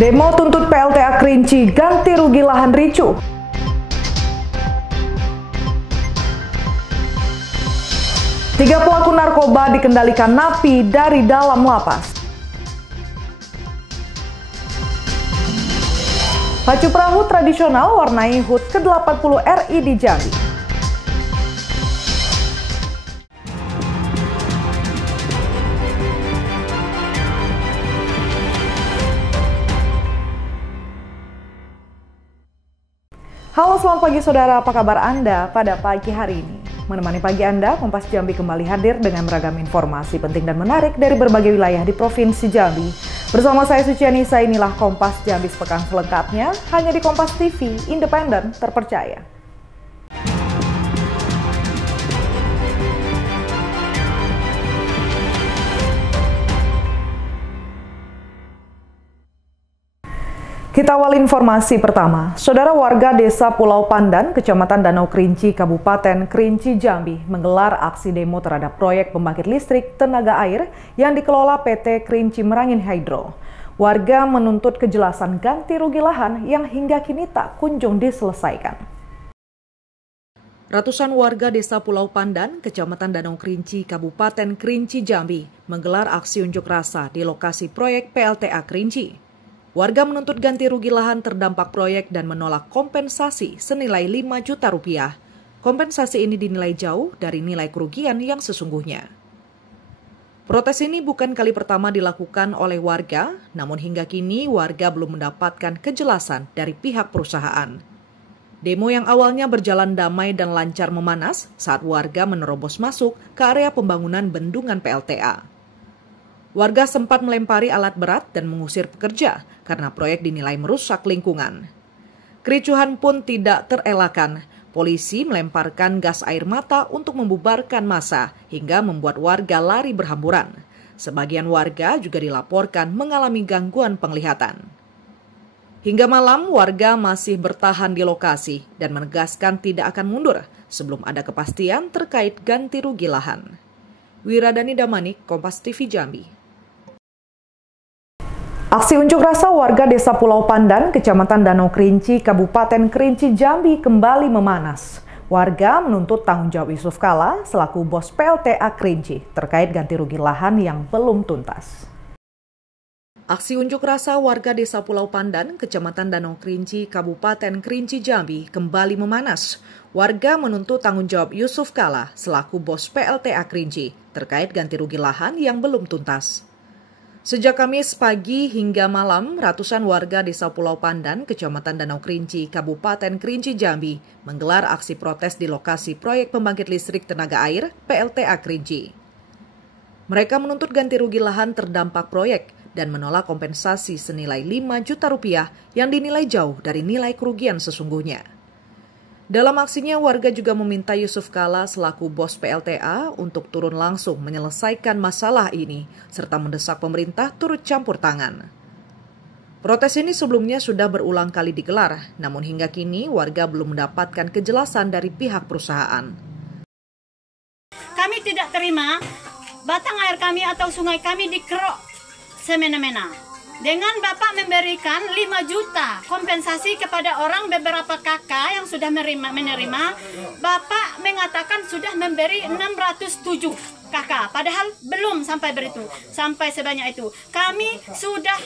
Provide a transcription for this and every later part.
Demo tuntut PLTA Kerinci ganti rugi lahan ricuh. Tiga pelaku narkoba dikendalikan napi dari dalam lapas. Pacu perahu tradisional warnai HUT ke-80 RI di Jambi. Halo, selamat pagi saudara, apa kabar Anda pada pagi hari ini? Menemani pagi Anda, Kompas Jambi kembali hadir dengan beragam informasi penting dan menarik dari berbagai wilayah di Provinsi Jambi. Bersama saya Sucianisa, inilah Kompas Jambi sepekan selengkapnya, hanya di Kompas TV, independen, terpercaya. Kita awali informasi pertama. Saudara, warga Desa Pulau Pandan, Kecamatan Danau Kerinci, Kabupaten Kerinci, Jambi menggelar aksi demo terhadap proyek pembangkit listrik tenaga air yang dikelola PT Kerinci Merangin Hydro. Warga menuntut kejelasan ganti rugi lahan yang hingga kini tak kunjung diselesaikan. Ratusan warga Desa Pulau Pandan, Kecamatan Danau Kerinci, Kabupaten Kerinci, Jambi menggelar aksi unjuk rasa di lokasi proyek PLTA Kerinci. Warga menuntut ganti rugi lahan terdampak proyek dan menolak kompensasi senilai 5 juta rupiah. Kompensasi ini dinilai jauh dari nilai kerugian yang sesungguhnya. Protes ini bukan kali pertama dilakukan oleh warga, namun hingga kini warga belum mendapatkan kejelasan dari pihak perusahaan. Demo yang awalnya berjalan damai dan lancar memanas saat warga menerobos masuk ke area pembangunan bendungan PLTA. Warga sempat melempari alat berat dan mengusir pekerja karena proyek dinilai merusak lingkungan. Kericuhan pun tidak terelakkan. Polisi melemparkan gas air mata untuk membubarkan massa hingga membuat warga lari berhamburan. Sebagian warga juga dilaporkan mengalami gangguan penglihatan. Hingga malam, warga masih bertahan di lokasi dan menegaskan tidak akan mundur sebelum ada kepastian terkait ganti rugi lahan. Wiradani Damanik, Kompas TV Jambi. Aksi unjuk rasa warga Desa Pulau Pandan, Kecamatan Danau Kerinci, Kabupaten Kerinci, Jambi kembali memanas. Warga menuntut tanggung jawab Yusuf Kala selaku bos PLTA Kerinci terkait ganti rugi lahan yang belum tuntas. Aksi unjuk rasa warga Desa Pulau Pandan, Kecamatan Danau Kerinci, Kabupaten Kerinci, Jambi kembali memanas. Warga menuntut tanggung jawab Yusuf Kala selaku bos PLTA Kerinci terkait ganti rugi lahan yang belum tuntas. Sejak Kamis pagi hingga malam, ratusan warga Desa Pulau Pandan, Kecamatan Danau Kerinci, Kabupaten Kerinci, Jambi menggelar aksi protes di lokasi proyek pembangkit listrik tenaga air PLTA Kerinci. Mereka menuntut ganti rugi lahan terdampak proyek dan menolak kompensasi senilai 5 juta rupiah yang dinilai jauh dari nilai kerugian sesungguhnya. Dalam aksinya, warga juga meminta Yusuf Kala selaku bos PLTA untuk turun langsung menyelesaikan masalah ini, serta mendesak pemerintah turut campur tangan. Protes ini sebelumnya sudah berulang kali digelar, namun hingga kini warga belum mendapatkan kejelasan dari pihak perusahaan. Kami tidak terima batang air kami atau sungai kami dikerok semena-mena. Dengan Bapak memberikan 5 juta kompensasi kepada orang beberapa kakak yang sudah menerima, Bapak mengatakan sudah memberi 607 kakak, padahal belum sampai sebanyak itu. Kami sudah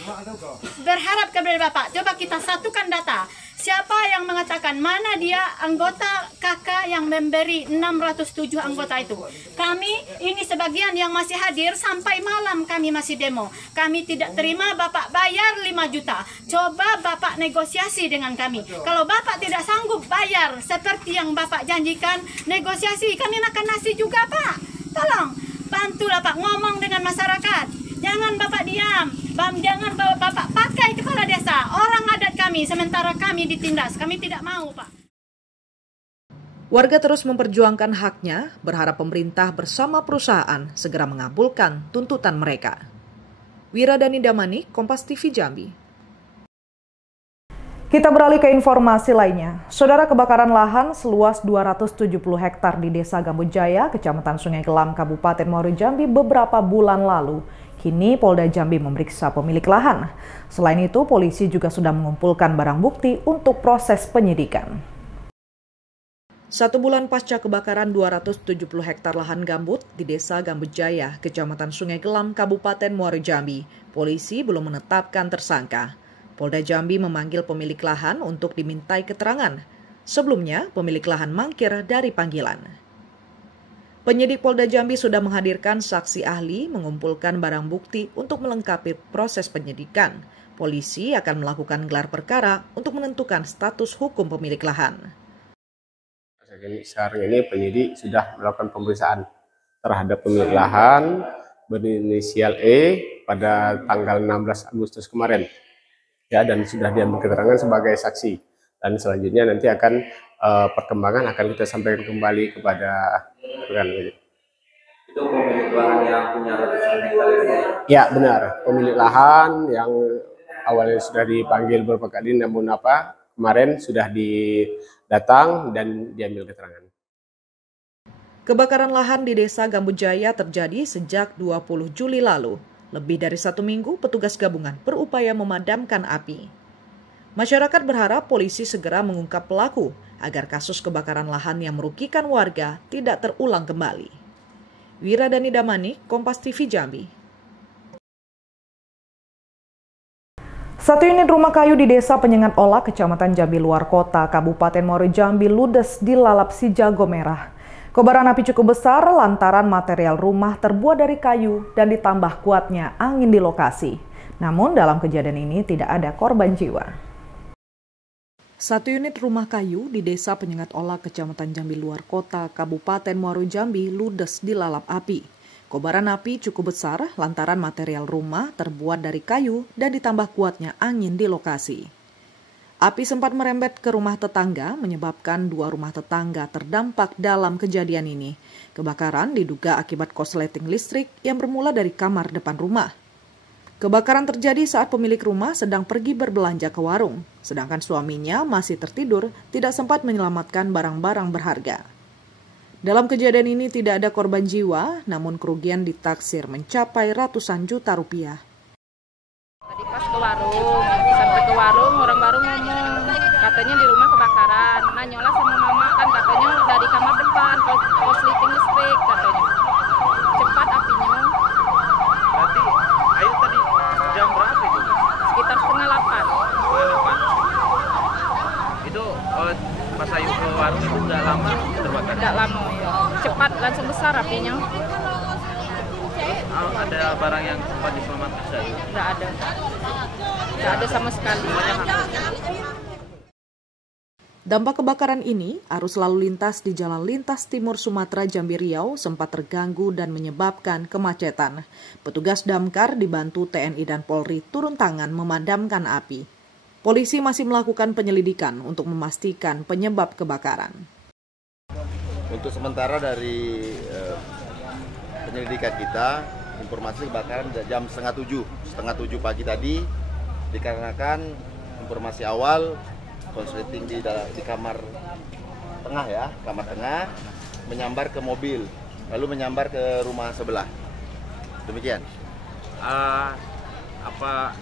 berharap kepada Bapak, coba kita satukan data. Siapa yang mengatakan mana dia anggota kakak yang memberi 607 anggota itu? Kami ini sebagian yang masih hadir sampai malam kami masih demo. Kami tidak terima Bapak bayar 5 juta. Coba Bapak negosiasi dengan kami. Kalau Bapak tidak sanggup bayar seperti yang Bapak janjikan, negosiasi kami makan nasi juga Pak. Tolong bantulah Pak, ngomong dengan masyarakat. Jangan Bapak diam, jangan Bapak pakai kepala desa, orang adat kami, sementara kami ditindas. Kami tidak mau, Pak. Warga terus memperjuangkan haknya, berharap pemerintah bersama perusahaan segera mengabulkan tuntutan mereka. Wiradani Damani, Kompas TV Jambi. Kita beralih ke informasi lainnya. Saudara, kebakaran lahan seluas 270 hektar di Desa Gambut Jaya, Kecamatan Sungai Gelam, Kabupaten Muaro Jambi beberapa bulan lalu Kini Polda Jambi memeriksa pemilik lahan. Selain itu, polisi juga sudah mengumpulkan barang bukti untuk proses penyidikan. 1 bulan pasca kebakaran 270 hektar lahan gambut di Desa Gambut Jaya, Kecamatan Sungai Gelam, Kabupaten Muaro Jambi, polisi belum menetapkan tersangka. Polda Jambi memanggil pemilik lahan untuk dimintai keterangan. Sebelumnya, pemilik lahan mangkir dari panggilan. Penyidik Polda Jambi sudah menghadirkan saksi ahli mengumpulkan barang bukti untuk melengkapi proses penyidikan. Polisi akan melakukan gelar perkara untuk menentukan status hukum pemilik lahan. Sekarang ini penyidik sudah melakukan pemeriksaan terhadap pemilik lahan berinisial E pada tanggal 16 Agustus kemarin. Ya, dan sudah diambil keterangan sebagai saksi. Dan selanjutnya nanti akan perkembangan akan kita sampaikan kembali kepada rekan. Itu pemilik lahan yang punya ratusan hektar itu ya? Ya, benar. Pemilik lahan yang awalnya sudah dipanggil beberapa kali, namun kemarin sudah datang dan diambil keterangan. Kebakaran lahan di Desa Gambut Jaya terjadi sejak 20 Juli lalu. Lebih dari 1 minggu, petugas gabungan berupaya memadamkan api. Masyarakat berharap polisi segera mengungkap pelaku agar kasus kebakaran lahan yang merugikan warga tidak terulang kembali. Wiradani Damani, Kompas TV Jambi. 1 unit rumah kayu di Desa Penyengat Olah, Kecamatan Jambi Luar Kota, Kabupaten Muaro Jambi ludes dilalap si jago merah. Kobaran api cukup besar lantaran material rumah terbuat dari kayu dan ditambah kuatnya angin di lokasi. Namun dalam kejadian ini tidak ada korban jiwa. 1 unit rumah kayu di Desa Penyengat Olah, Kecamatan Jambi Luar Kota, Kabupaten Muaro Jambi ludes dilalap api. Kobaran api cukup besar lantaran material rumah terbuat dari kayu dan ditambah kuatnya angin di lokasi. Api sempat merembet ke rumah tetangga, menyebabkan 2 rumah tetangga terdampak dalam kejadian ini. Kebakaran diduga akibat korsleting listrik yang bermula dari kamar depan rumah. Kebakaran terjadi saat pemilik rumah sedang pergi berbelanja ke warung, sedangkan suaminya masih tertidur, tidak sempat menyelamatkan barang-barang berharga. Dalam kejadian ini tidak ada korban jiwa, namun kerugian ditaksir mencapai ratusan juta rupiah. Tadi pas ke warung, sampai ke warung, orang warung ngomong, katanya di rumah kebakaran. Nanyolah sama mama, kan katanya dari kamar depan, korsleting listrik katanya. Cepat apinya. Berarti ayo tadi jam berapa itu? Sekitar 7:30. 7:30. Itu pas ayo ke warung itu udah lama terbakar? Tidak lama ya. Cepat langsung besar apinya. Ada barang yang sempat diselamatkan saya? Tidak ada. Tidak ada sama sekali. Dampak kebakaran ini, arus lalu lintas di Jalan Lintas Timur Sumatera Jambi Riau sempat terganggu dan menyebabkan kemacetan. Petugas damkar dibantu TNI dan Polri turun tangan memadamkan api. Polisi masih melakukan penyelidikan untuk memastikan penyebab kebakaran. Untuk sementara dari penyelidikan kita, informasi kebakaran jam 6:30 pagi tadi, dikarenakan informasi awal korsleting di kamar tengah ya, kamar tengah menyambar ke mobil, lalu menyambar ke rumah sebelah. Demikian. Apa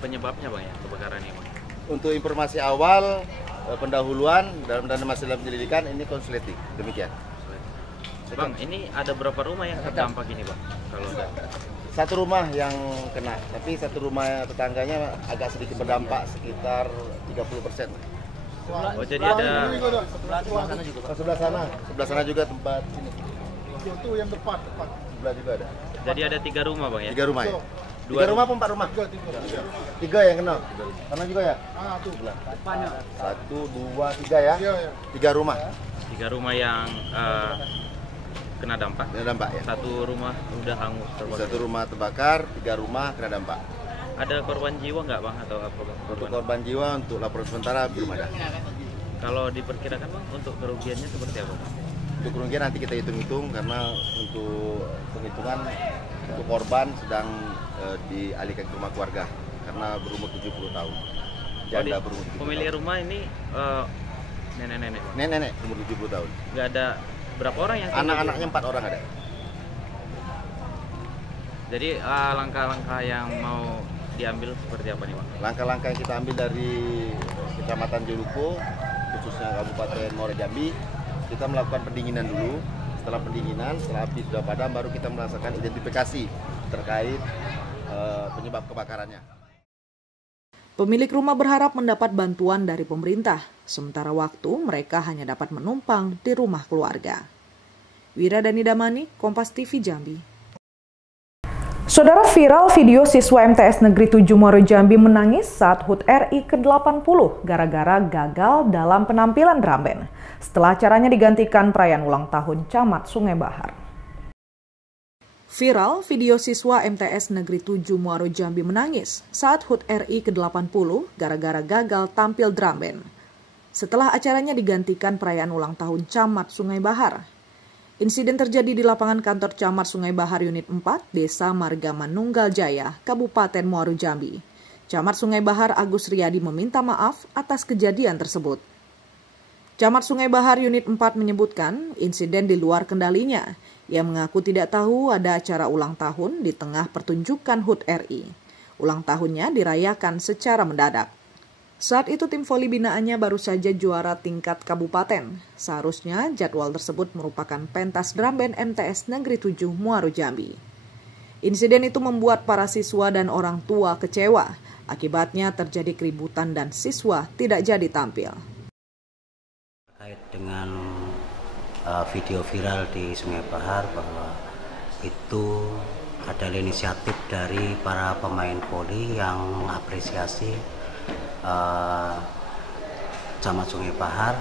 penyebabnya bang ya kebakaran ini bang? Untuk informasi awal pendahuluan dan masih dalam penyelidikan ini korsleting. Demikian. Bang, ini ada berapa rumah yang terdampak ini bang? Kalau ada 1 rumah yang kena, tapi 1 rumah tetangganya agak sedikit berdampak sekitar 30%. Oh, jadi ada sebelah sana juga tempat sini. Itu yang depan. Sebelah juga ada. Jadi ada 3 rumah bang ya? 3 rumah ya. 2 rumah apa 4 rumah? 3 yang kena. Sana juga ya? Tuh. 1, 2, 3 ya? 3 rumah. 3 rumah yang kena dampak. Kena dampak ya. 1 rumah udah hangus terbakar. 1 rumah terbakar, 3 rumah kena dampak. Ada korban jiwa nggak bang atau apa bang? Untuk korban jiwa untuk laporan sementara belum ada. Kalau diperkirakan bang untuk kerugiannya seperti apa bang? Untuk kerugian nanti kita hitung-hitung karena untuk penghitungan untuk korban sedang dialihkan ke rumah keluarga karena berumur 70 tahun. Janda berumur 70 pemilik tahun. rumah ini nenek-nenek bang? Nenek umur 70 tahun. Nggak ada berapa orang yang Anak-anaknya 4 orang ada. Jadi langkah-langkah yang mau diambil seperti apa nih Bang? Langkah-langkah yang kita ambil dari Kecamatan Juluko, khususnya Kabupaten Muaro Jambi, kita melakukan pendinginan dulu. Setelah pendinginan, setelah api sudah padam, baru kita melaksanakan identifikasi terkait penyebab kebakarannya. Pemilik rumah berharap mendapat bantuan dari pemerintah, sementara waktu mereka hanya dapat menumpang di rumah keluarga. Wiradani Damani, Kompas TV Jambi. Saudara, viral video siswa MTS Negeri 7 Muaro Jambi menangis saat HUT RI ke-80 gara-gara gagal dalam penampilan drum band. Setelah acaranya digantikan perayaan ulang tahun Camat Sungai Bahar. Viral video siswa MTS Negeri 7 Muaro Jambi menangis saat HUT RI ke-80 gara-gara gagal tampil drum band. Setelah acaranya digantikan perayaan ulang tahun Camat Sungai Bahar. Insiden terjadi di lapangan kantor Camat Sungai Bahar Unit 4, Desa Marga Manunggal Jaya, Kabupaten Muaro Jambi. Camat Sungai Bahar Agus Riyadi meminta maaf atas kejadian tersebut. Camat Sungai Bahar Unit 4 menyebutkan insiden di luar kendalinya. Ia mengaku tidak tahu ada acara ulang tahun di tengah pertunjukan HUT RI. Ulang tahunnya dirayakan secara mendadak. Saat itu tim voli binaannya baru saja juara tingkat kabupaten. Seharusnya jadwal tersebut merupakan pentas drum band MTS Negeri 7 Muaro Jambi. Insiden itu membuat para siswa dan orang tua kecewa. Akibatnya terjadi keributan dan siswa tidak jadi tampil. Terkait dengan video viral di Sungai Bahar bahwa itu adalah inisiatif dari para pemain voli yang mengapresiasi Camat Sungai Bahar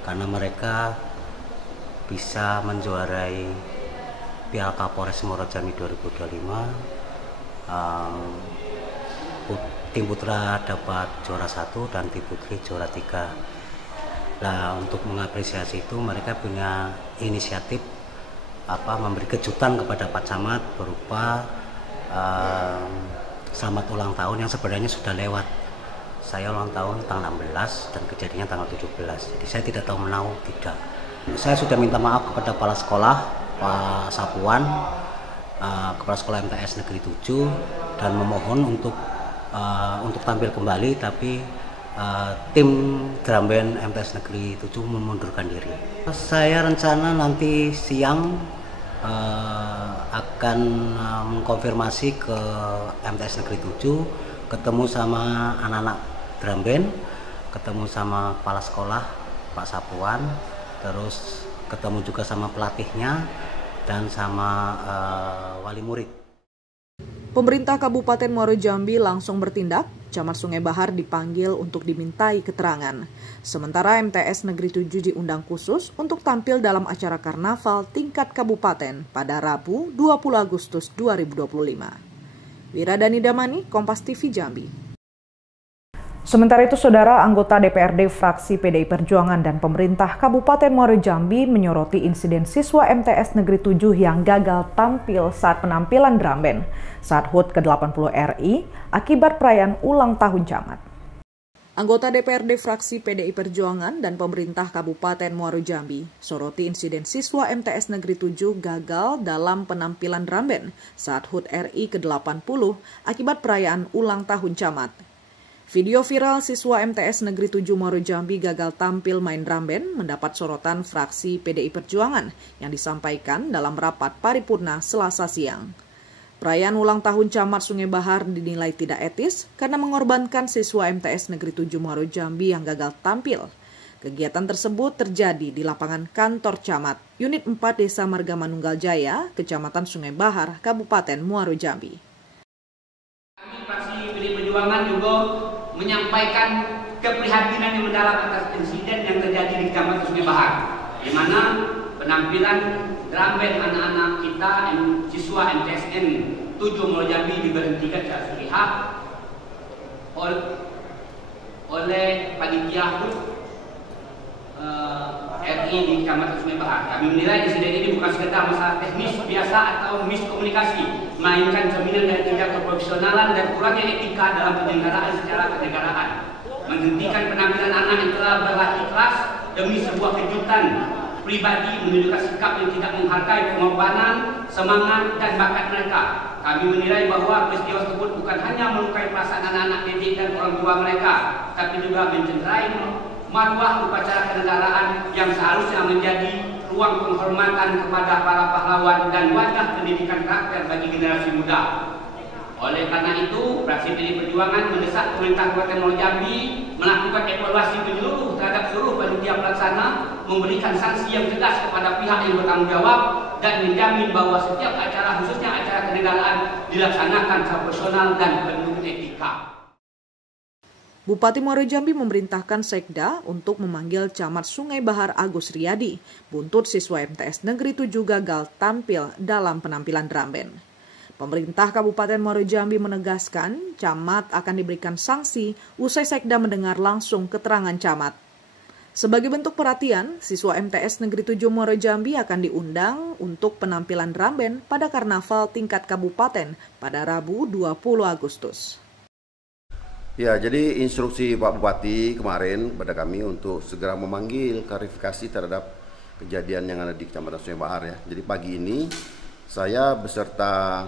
karena mereka bisa menjuarai Piala Kapolres Muaro Jambi 2025. Tim putra dapat juara 1 dan tim putri juara 3. Nah, untuk mengapresiasi itu mereka punya inisiatif memberi kejutan kepada Pak Camat berupa selamat ulang tahun yang sebenarnya sudah lewat. Saya ulang tahun tanggal 16 dan kejadiannya tanggal 17. Jadi saya tidak tahu menau tidak. Saya sudah minta maaf kepada kepala sekolah Pak Sapuan, kepala sekolah MTS Negeri 7 dan memohon untuk tampil kembali, tapi tim drum band MTS Negeri 7 memundurkan diri. Saya rencana nanti siang akan mengkonfirmasi ke MTS Negeri 7, ketemu sama anak-anak drum band, ketemu sama kepala sekolah Pak Sapuan, terus ketemu juga sama pelatihnya dan sama wali murid. Pemerintah Kabupaten Muaro Jambi langsung bertindak. Camat Sungai Bahar dipanggil untuk dimintai keterangan. Sementara MTS Negeri 7 diundang khusus untuk tampil dalam acara karnaval tingkat kabupaten pada Rabu 20 Agustus 2025. Wiradani Damani, Kompas TV Jambi. Sementara itu, saudara, anggota DPRD fraksi PDI Perjuangan dan pemerintah Kabupaten Muaro Jambi menyoroti insiden siswa MTS Negeri 7 yang gagal tampil saat penampilan drum band saat HUT ke-80 RI akibat perayaan ulang tahun Camat. Anggota DPRD fraksi PDI Perjuangan dan pemerintah Kabupaten Muaro Jambi soroti insiden siswa MTS Negeri 7 gagal dalam penampilan drum band saat HUT RI ke-80 akibat perayaan ulang tahun Camat. Video viral siswa MTS Negeri 7 Muaro Jambi gagal tampil main drum band mendapat sorotan fraksi PDI Perjuangan yang disampaikan dalam rapat paripurna Selasa siang. Perayaan ulang tahun Camat Sungai Bahar dinilai tidak etis karena mengorbankan siswa MTS Negeri 7 Muaro Jambi yang gagal tampil. Kegiatan tersebut terjadi di lapangan kantor Camat, Unit 4 Desa Marga Manunggal Jaya, Kecamatan Sungai Bahar, Kabupaten Muaro Jambi. Kami fraksi PDI Perjuangan juga menyampaikan keprihatinan yang mendalam atas insiden yang terjadi di Kecamatan Sungai Bahar, di mana penampilan drum band anak-anak kita siswa MTSN 7 Muaro Jambi diberhentikan secara sepihak oleh panitia HUT RI di Kecamatan Sungai Bahar. Kami menilai insiden ini bukan sekedar masalah teknis biasa atau miskomunikasi, melainkan cerminan dari tingkat keprofesionalan dan kurangnya etika dalam penyelenggaraan secara kenegaraan. Menghentikan penampilan anak yang telah berlatih keras demi sebuah kejutan pribadi menunjukkan sikap yang tidak menghargai pengorbanan, semangat, dan bakat mereka. Kami menilai bahwa peristiwa tersebut bukan hanya melukai perasaan anak-anak didik dan orang tua mereka, tapi juga mencederai marwah upacara kenegaraan yang seharusnya menjadi ruang penghormatan kepada para pahlawan dan wadah pendidikan karakter bagi generasi muda. Oleh karena itu, fraksi PDI Perjuangan mendesak pemerintah Kabupaten Muaro Jambi melakukan evaluasi menyeluruh terhadap seluruh panitia pelaksana, memberikan sanksi yang tegas kepada pihak yang bertanggung jawab, dan menjamin bahwa setiap acara, khususnya acara kenegaraan, dilaksanakan profesional dan penuh etika. Bupati Muaro Jambi memerintahkan Sekda untuk memanggil Camat Sungai Bahar Agus Riyadi, buntut siswa MTS Negeri 7 gagal tampil dalam penampilan drum band. Pemerintah Kabupaten Muaro Jambi menegaskan camat akan diberikan sanksi usai Sekda mendengar langsung keterangan camat. Sebagai bentuk perhatian, siswa MTS Negeri 7 Muaro Jambi akan diundang untuk penampilan drum band pada Karnaval tingkat kabupaten pada Rabu 20 Agustus. Ya, jadi instruksi Pak Bupati kemarin kepada kami untuk segera memanggil klarifikasi terhadap kejadian yang ada di Kecamatan Sungai Bahar ya. Jadi pagi ini saya beserta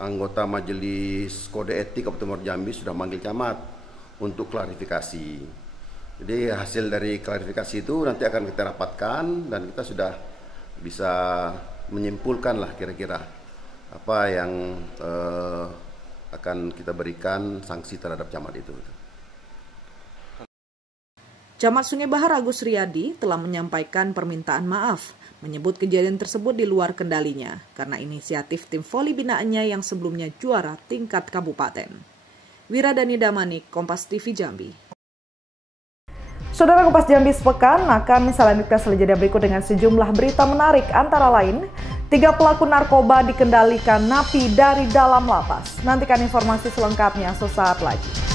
anggota Majelis Kode Etik Kabupaten Muaro Jambi sudah manggil camat untuk klarifikasi. Jadi hasil dari klarifikasi itu nanti akan kita rapatkan dan kita sudah bisa menyimpulkan lah kira-kira apa yang akan kita berikan sanksi terhadap camat itu. Camat Sungai Bahar Agus Riyadi telah menyampaikan permintaan maaf, menyebut kejadian tersebut di luar kendalinya karena inisiatif tim voli binaannya yang sebelumnya juara tingkat kabupaten. Wiradani Damanik, Kompas TV Jambi. Saudara Kompas Jambi sepekan akan selanjutnya selanjutnya berikut dengan sejumlah berita menarik antara lain 3 pelaku narkoba dikendalikan napi dari dalam lapas. Nantikan informasi selengkapnya sesaat lagi.